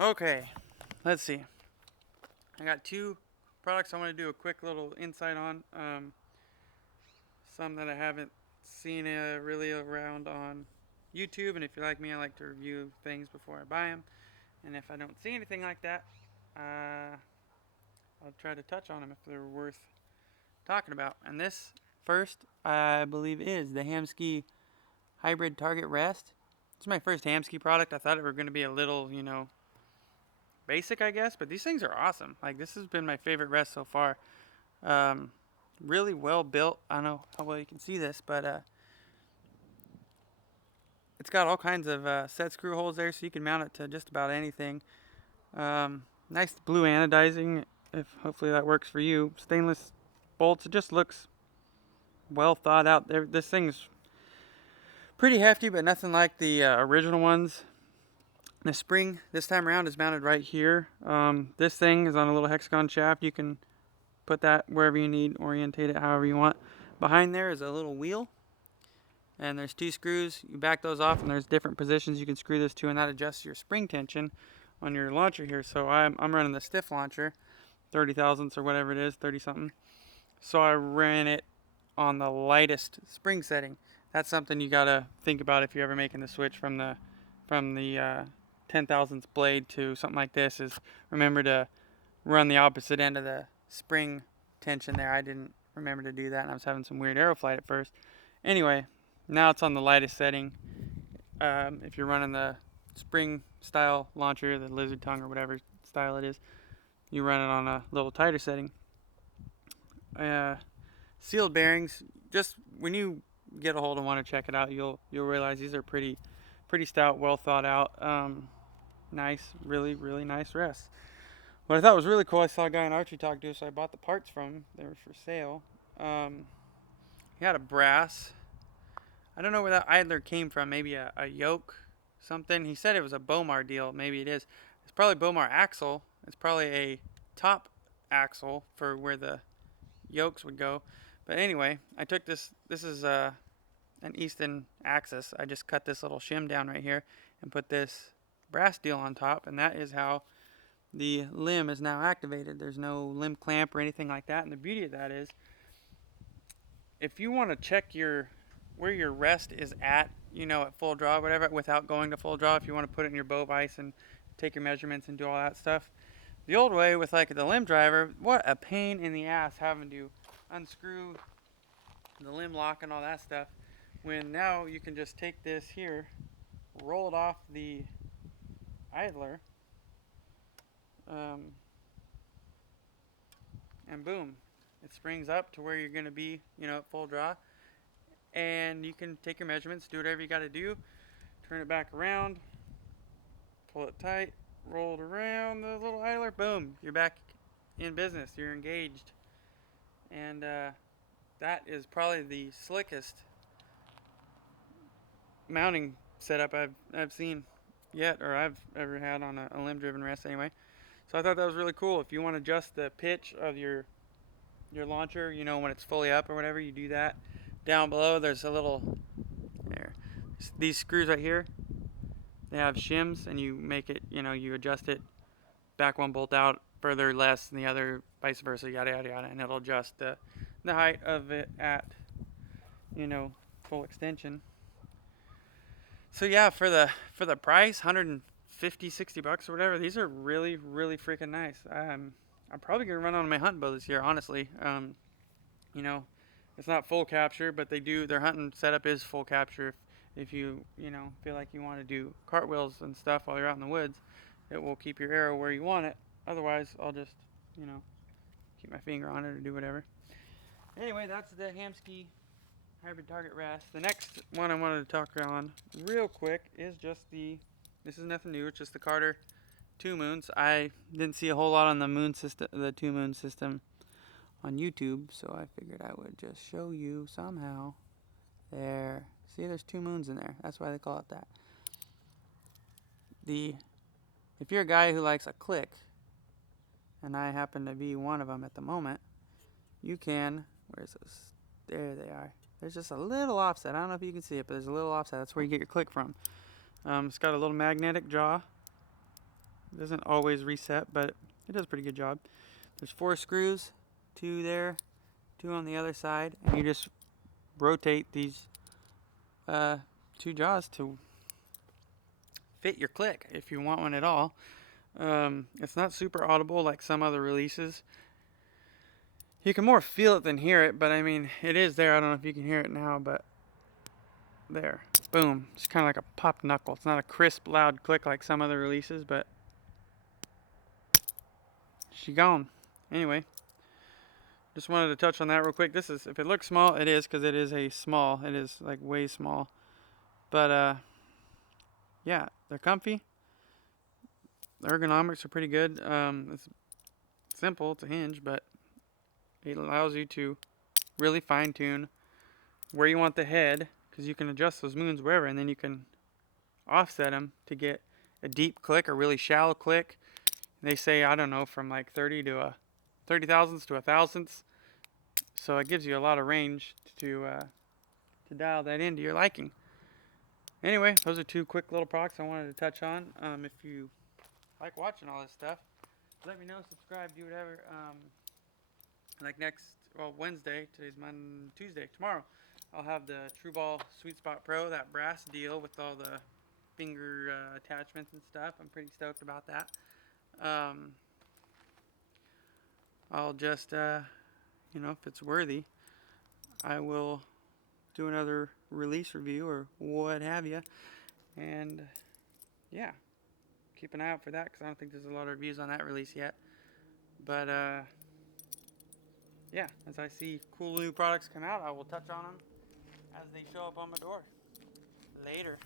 Okay, let's see. I got two products I want to do a quick little insight on. Some that I haven't seen really around on YouTube, and if you're like me, I like to review things before I buy them. And if I don't see anything like that, I'll try to touch on them if they're worth talking about. And this first, I believe, is the Hamskea Hybrid Target Rest. It's my first Hamskea product. I thought it were going to be a little, basic, I guess, but these things are awesome. Like, this has been my favorite rest so far. Um, really well built. I don't know how well you can see this, but it's got all kinds of set screw holes there, so you can mount it to just about anything. Nice blue anodizing, if hopefully that works for you. Stainless bolts. It just looks well thought out. This thing's pretty hefty, but nothing like the original ones. The spring this time around is mounted right here. This thing is on a little hexagon shaft. You can put that wherever you need, orientate it however you want. Behind there is a little wheel, and there's two screws. You back those off, and there's different positions you can screw this to, and that adjusts your spring tension on your launcher here. So I'm running the stiff launcher, 30 thousandths or whatever it is, 30 something. So I ran it on the lightest spring setting. That's something you gotta think about if you're ever making the switch from the 10 thousandths blade to something like this. Is remember to run the opposite end of the spring tension there. I didn't remember to do that, and I was having some weird aeroflight at first. Anyway, now it's on the lightest setting. If you're running the spring style launcher, the lizard tongue or whatever style it is, you run it on a little tighter setting. Sealed bearings. Just when you get a hold and want to check it out, you'll realize these are pretty stout, well thought out. Nice, really nice rests. What I thought was really cool, I saw a guy in Archery talk to, so I bought the parts from him. They were for sale. He had a brass. I don't know where that idler came from. Maybe a yoke, something. He said it was a Bomar deal. Maybe it is. It's probably Bomar axle. It's probably a top axle for where the yokes would go. But anyway, I took this. This is an Easton axis. I just cut this little shim down right here and put this brass deal on top, and that is how the limb is now activated. There's no limb clamp or anything like that. And the beauty of that is, if you want to check where your rest is at, at full draw, whatever, without going to full draw, if you want to put it in your bow vise and take your measurements and do all that stuff. The old way with like the limb driver, what a pain in the ass having to unscrew the limb lock and all that stuff. When now you can just take this here, roll it off the idler, and boom, it springs up to where you're going to be, at full draw. And you can take your measurements, do whatever you got to do, turn it back around, pull it tight, roll it around the little idler, boom, you're back in business, you're engaged. And that is probably the slickest mounting setup I've seen yet, or I've ever had on a limb-driven rest anyway. So I thought that was really cool. If you want to adjust the pitch of your launcher, when it's fully up or whatever, you do that. Down below, there's a little, these screws right here, they have shims, and you make it, you adjust it, back one bolt out further, less than the other, vice versa, yada yada yada, and it'll adjust the height of it at, full extension. So yeah, for the price, 150, 60 bucks or whatever, these are really freaking nice. I'm probably gonna run on my hunting bow this year, honestly. It's not full capture, but their hunting setup is full capture. If you feel like you want to do cartwheels and stuff while you're out in the woods, it will keep your arrow where you want it. Otherwise, I'll just keep my finger on it or do whatever. Anyway, that's the Hamskea Hybrid Target Rest. The next one I wanted to talk on real quick is just this is nothing new, it's just the Carter 2 moons. I didn't see a whole lot on the moon system, the 2 moon system on YouTube, so I figured I would just show you somehow. There, see, there's 2 moons in there. That's why they call it that. If you're a guy who likes a click, and I happen to be one of them at the moment, you can, where's those? There they are. There's just a little offset. I don't know if you can see it, but there's a little offset. That's where you get your click from. It's got a little magnetic jaw. It doesn't always reset, but it does a pretty good job. There's 4 screws, 2 there, 2 on the other side, and you just rotate these 2 jaws to fit your click if you want one at all. It's not super audible like some other releases. You can more feel it than hear it, but I mean, it is there. I don't know if you can hear it now, but there. Boom. It's kind of like a popped knuckle. It's not a crisp, loud click like some other releases, but she gone. Anyway, just wanted to touch on that real quick. This is, if it looks small, it is, because it is a small. It is like way small. But yeah, they're comfy. The ergonomics are pretty good. It's simple. It's a hinge, but it allows you to really fine tune where you want the head, because you can adjust those moons wherever, and then you can offset them to get a deep click or really shallow click. They say, I don't know, from like 30 thousandths to a thousandths. So it gives you a lot of range to dial that into your liking. Anyway, those are 2 quick little products I wanted to touch on. If you like watching all this stuff, let me know, subscribe, do whatever. Like Wednesday, today's Monday, Tuesday, tomorrow, I'll have the TrueBall Sweet Spot Pro, that brass deal with all the finger attachments and stuff. I'm pretty stoked about that. I'll just, if it's worthy, I will do another release review or what have you. And yeah, keep an eye out for that, because I don't think there's a lot of reviews on that release yet. But yeah, as I see cool new products come out, I will touch on them as they show up on my door. Later.